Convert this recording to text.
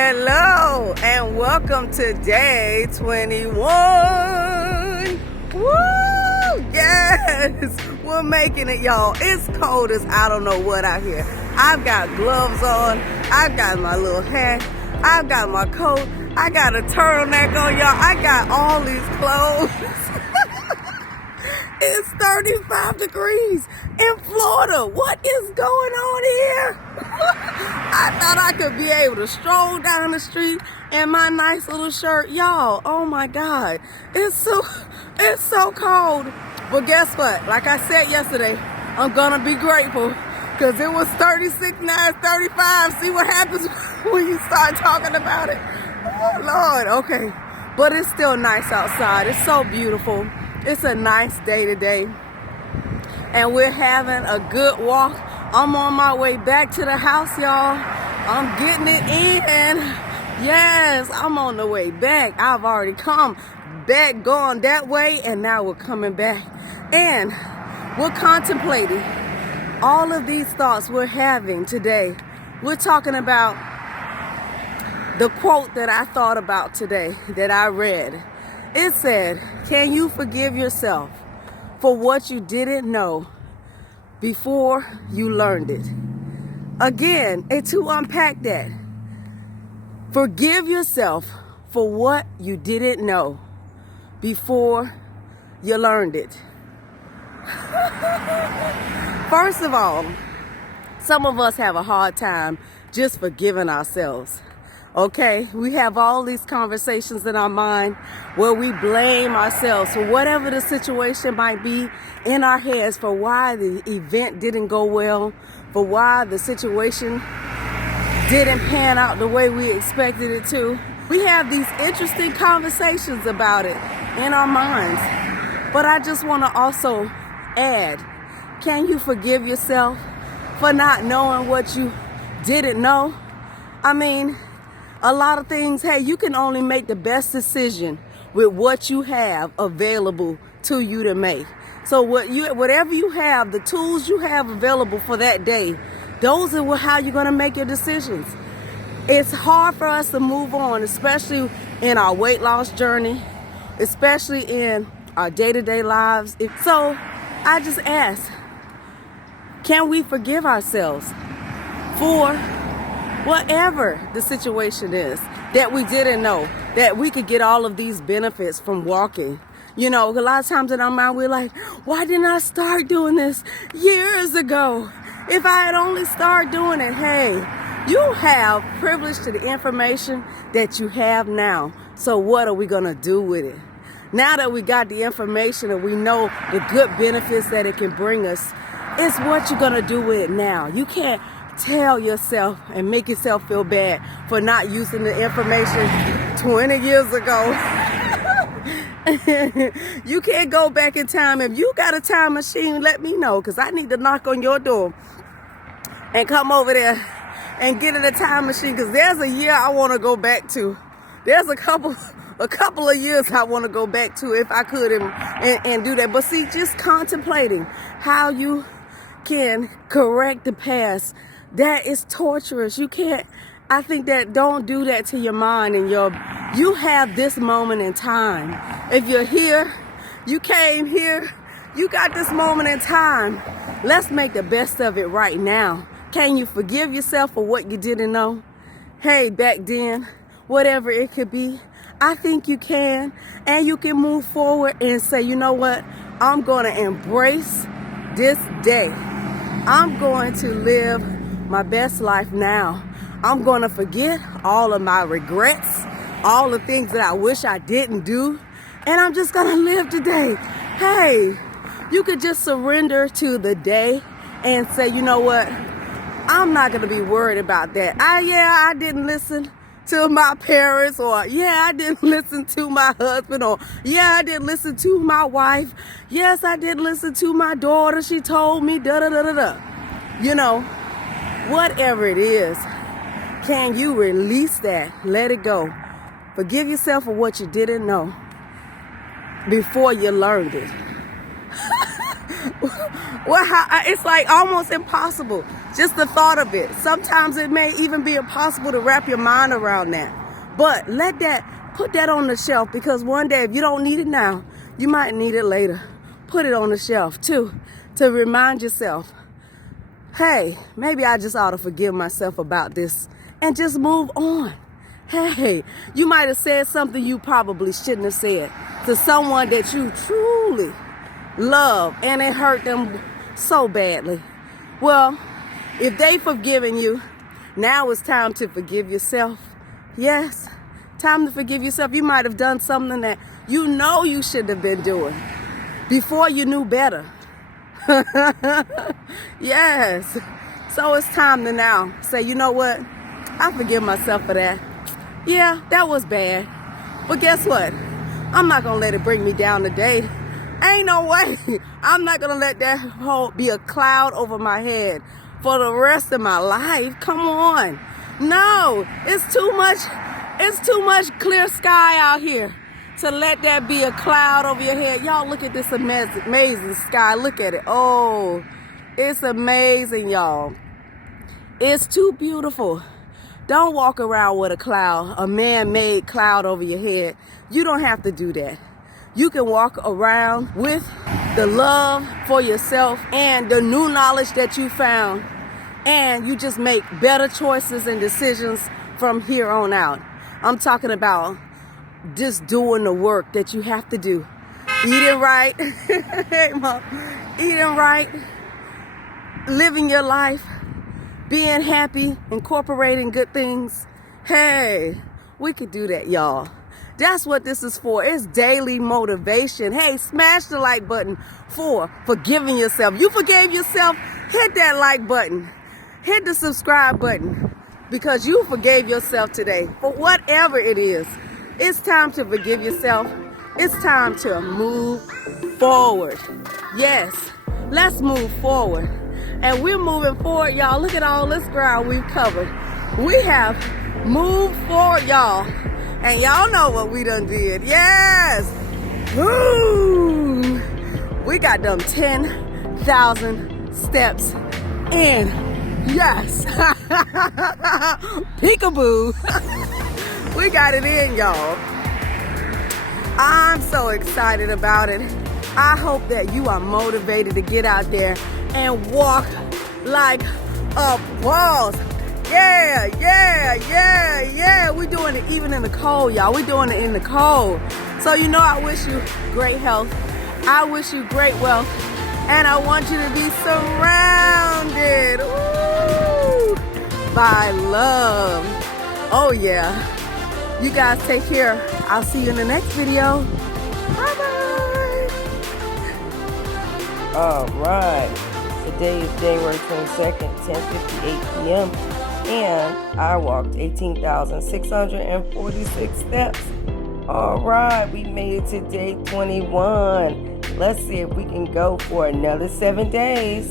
Hello and welcome to day 21. Woo! Yes, we're making it, y'all. It's cold as I don't know what out here. I've got gloves on. I've got my little hat. I've got my coat. I got a turtleneck on, y'all. I got all these clothes. It's 35 degrees in Florida. What is going on here? I thought I could be able to stroll down the street in my nice little shirt. Y'all, oh my God. It's so cold. But guess what? Like I said yesterday, I'm gonna be grateful because it was 36, now it's 35. See what happens when you start talking about it. Oh Lord, okay. But it's still nice outside. It's so beautiful. It's a nice day today. And we're having a good walk. I'm on my way back to the house, y'all. I'm getting it in. Yes, I'm on the way back. I've already come back, gone that way, and now we're coming back. And we're contemplating all of these thoughts we're having today. We're talking about the quote that I thought about today, that I read. It said, "Can you forgive yourself for what you didn't know before you learned it?" Again, and to unpack that, forgive yourself for what you didn't know before you learned it. First of all, some of us have a hard time just forgiving ourselves. Okay, we have all these conversations in our mind where we blame ourselves for whatever the situation might be in our heads, for why the event didn't go well, for why the situation didn't pan out the way we expected it to. We have these interesting conversations about it in our minds. But I just want to also add, can you forgive yourself for not knowing what you didn't know? I mean, a lot of things, hey, you can only make the best decision with what you have available to you to make. So whatever you have, the tools you have available for that day, those are how you're going to make your decisions. It's hard for us to move on, especially in our weight loss journey, especially in our day-to-day lives. So I just ask, can we forgive ourselves for whatever the situation is that we didn't know, that we could get all of these benefits from walking? You know, a lot of times in our mind, we're like, why didn't I start doing this years ago? If I had only started doing it. Hey, you have privilege to the information that you have now. So what are we going to do with it? Now that we got the information and we know the good benefits that it can bring us, it's what you're going to do with it now. You can't tell yourself and make yourself feel bad for not using the information 20 years ago. You can't go back in time. If you got a time machine, let me know, because I need to knock on your door and come over there and get in a time machine, because there's a year I want to go back to. There's a couple of years I want to go back to if I could and do that. But see, just contemplating how you can correct the past, that is torturous. You can't, I think that don't do that to your mind and you have this moment in time. If you're here, you came here, you got this moment in time. Let's make the best of it right now. Can you forgive yourself for what you didn't know? Hey, back then, whatever it could be, I think you can. And you can move forward and say, you know what? I'm going to embrace this day. I'm going to live my best life now. I'm going to forget all of my regrets, all the things that I wish I didn't do, and I'm just going to live today. Hey, you could just surrender to the day and say, you know what? I'm not going to be worried about that. I didn't listen to my parents, or I didn't listen to my husband, or I didn't listen to my wife. Yes, I didn't listen to my daughter. She told me da-da-da-da-da. You know, whatever it is, can you release that? Let it go. Forgive yourself for what you didn't know before you learned it. Well, it's like almost impossible. Just the thought of it. Sometimes it may even be impossible to wrap your mind around that. But put that on the shelf, because one day if you don't need it now, you might need it later. Put it on the shelf too, to remind yourself, hey, maybe I just ought to forgive myself about this and just move on. Hey, you might have said something you probably shouldn't have said to someone that you truly love, and it hurt them so badly. Well, if they've forgiven you, now it's time to forgive yourself. Yes, time to forgive yourself. You might have done something that you know you shouldn't have been doing before you knew better. Yes. So it's time to now say, you know what? I forgive myself for that. Yeah, that was bad. But guess what? I'm not going to let it bring me down today. Ain't no way. I'm not going to let that be a cloud over my head for the rest of my life. Come on. No, it's too much clear sky out here to let that be a cloud over your head. Y'all, look at this amazing sky. Look at it. Oh, it's amazing, y'all. It's too beautiful. Don't walk around with a cloud, a man-made cloud over your head. You don't have to do that. You can walk around with the love for yourself and the new knowledge that you found, and you just make better choices and decisions from here on out. I'm talking about just doing the work that you have to do. Eating right. Hey, Mom. Eating right. Living your life. Being happy. Incorporating good things. Hey, we could do that, y'all. That's what this is for. It's daily motivation. Hey, smash the like button for forgiving yourself. You forgave yourself? Hit that like button. Hit the subscribe button, because you forgave yourself today for whatever it is. It's time to forgive yourself. It's time to move forward. Yes, let's move forward. And we're moving forward, y'all. Look at all this ground we've covered. We have moved forward, y'all. And y'all know what we done did. Yes. Woo. We got them 10,000 steps in. Yes. Peekaboo. We got it in, y'all. I'm so excited about it. I hope that you are motivated to get out there and walk like a boss. Yeah, yeah, yeah, yeah. We're doing it even in the cold, y'all. We're doing it in the cold. So, you know, I wish you great health. I wish you great wealth. And I want you to be surrounded by love. Oh, yeah. You guys take care. I'll see you in the next video. Bye-bye. All right. Today is January 22nd, 10:58 p.m. And I walked 18,646 steps. All right. We made it to day 21. Let's see if we can go for another 7 days.